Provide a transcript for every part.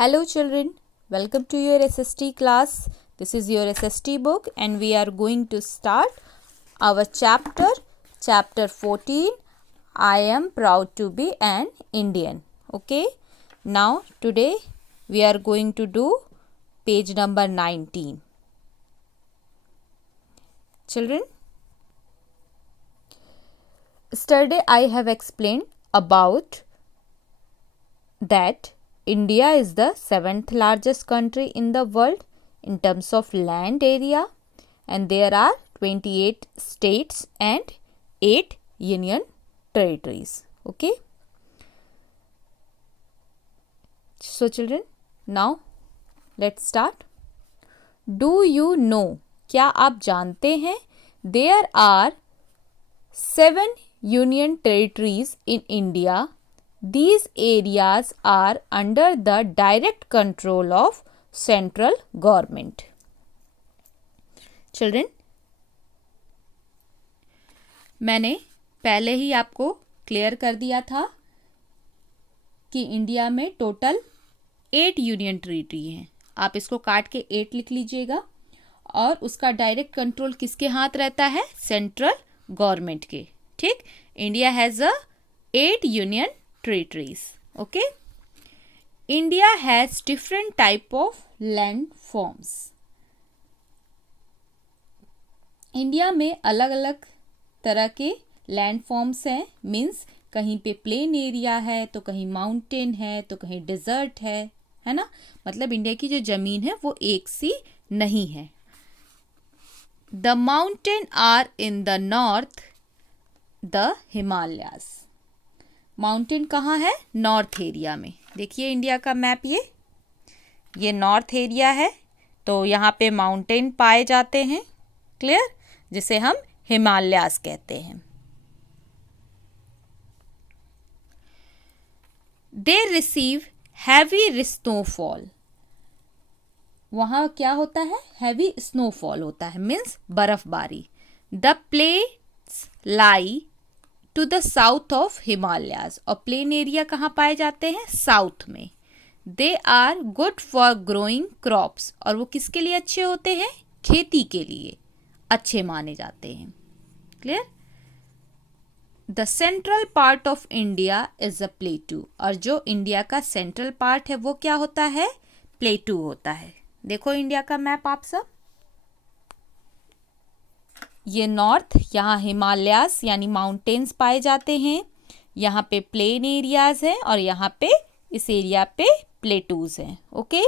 Hello children, welcome to your SST class. This is your SST book and we are going to start our chapter 14. I am proud to be an Indian. Okay, now today we are going to do page number 19. Children, yesterday I have explained about that India is the 7th largest country in the world in terms of land area, and there are 28 states and 8 union territories. Okay. So children, now let's start. Do you know? क्या आप जानते हैं? There are 7 union territories in India. These areas are under the direct control of central government. Children, मैंने पहले ही आपको clear कर दिया था कि इंडिया में टोटल 8 यूनियन टेरिटरी हैं. आप इसको काट के 8 लिख लीजिएगा और उसका डायरेक्ट कंट्रोल किसके हाथ रहता है? सेंट्रल गवर्नमेंट के. ठीक, India has 8 union territories. Okay, India has different type of land forms. India में अलग अलग तरह के लैंड फॉर्म्स हैं. मीन्स कहीं पे प्लेन एरिया है तो कहीं माउंटेन है तो कहीं डिजर्ट है ना. मतलब इंडिया की जो जमीन है वो एक सी नहीं है. The mountain are in the north, the Himalayas. Mountain कहाँ है? नॉर्थ एरिया में. देखिए इंडिया का मैप, ये नॉर्थ एरिया है तो यहाँ पे माउंटेन पाए जाते हैं. क्लियर? जिसे हम हिमालयास कहते हैं. They receive heavy snowfall. वहाँ क्या होता है? हैवी स्नोफॉल होता है, मीन्स बर्फबारी. The plains lie to the south of Himalayas. और प्लेन एरिया कहाँ पाए जाते हैं? साउथ में. They are good for growing crops. और वो किसके लिए अच्छे होते हैं? खेती के लिए अच्छे माने जाते हैं. Clear? The central part of India is a प्लेटू. और जो इंडिया का सेंट्रल पार्ट है वो क्या होता है? प्लेटू होता है. देखो इंडिया का मैप आप सब, ये नॉर्थ, यहाँ हिमालयास यानी माउंटेन्स पाए जाते हैं. यहाँ पे प्लेन एरियाज हैं और यहाँ पे इस एरिया पे प्लेटूज हैं. Okay,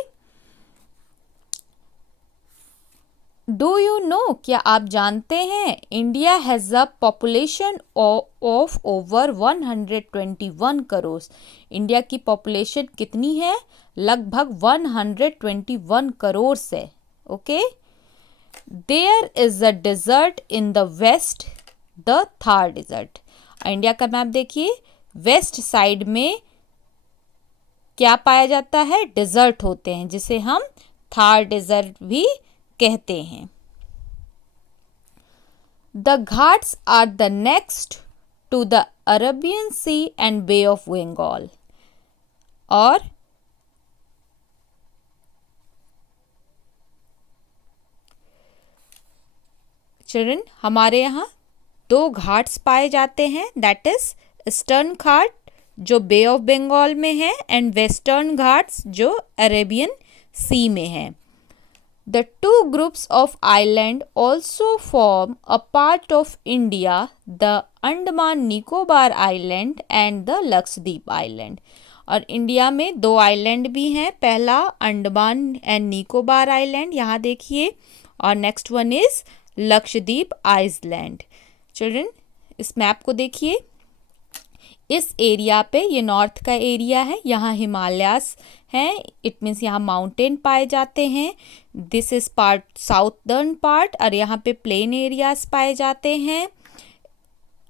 do you know? क्या आप जानते हैं? India has a population of over 121 crore. India की पॉपुलेशन कितनी है? लगभग 121 करोड़ है. Okay. There is a desert in the west, the Thar desert. India का मैप देखिए, वेस्ट साइड में क्या पाया जाता है? डेजर्ट होते हैं जिसे हम थार डेजर्ट भी कहते हैं. The Ghats are the next to the Arabian Sea and Bay of Bengal. और चिल्ड्रन, हमारे यहाँ 2 घाट्स पाए जाते हैं. दैट इज ईस्टर्न घाट जो बे ऑफ बंगाल में है एंड वेस्टर्न घाट्स जो अरेबियन सी में है. The 2 groups of island also form a part of India, the Andaman Nicobar island and the Lakshadweep island. और इंडिया में 2 आइलैंड भी हैं. पहला अंडमान एंड निकोबार आइलैंड, यहाँ देखिए, और next one is Lakshadweep island. Children, इस मैप को देखिए. इस एरिया पे, ये नॉर्थ का एरिया है, यहाँ हिमालयास हैं. इट मीन्स यहाँ माउंटेन पाए जाते हैं. This is part southern part. और यहाँ पे प्लेन एरियाज पाए जाते हैं.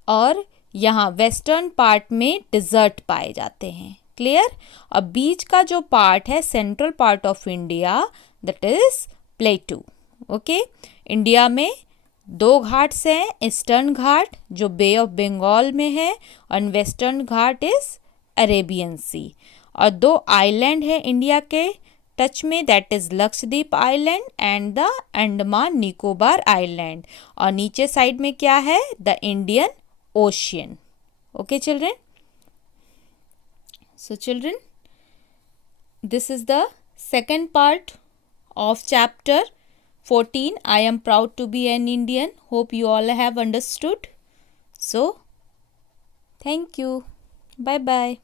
और यहाँ वेस्टर्न पार्ट में डिजर्ट पाए जाते हैं. क्लियर? और बीच का जो पार्ट है, central part of India, that is प्लेटू. Okay. India में 2 घाट्स हैं. ईस्टर्न घाट जो बे ऑफ बंगाल में है और वेस्टर्न घाट इज अरेबियन सी. और दो आइलैंड है इंडिया के टच में, that is Lakshadweep island and the Andaman Nicobar island. और नीचे साइड में क्या है, the Indian ocean. Okay children, so children, this is the second part of chapter 14, I am proud to be an Indian. Hope you all have understood. So thank you, bye bye.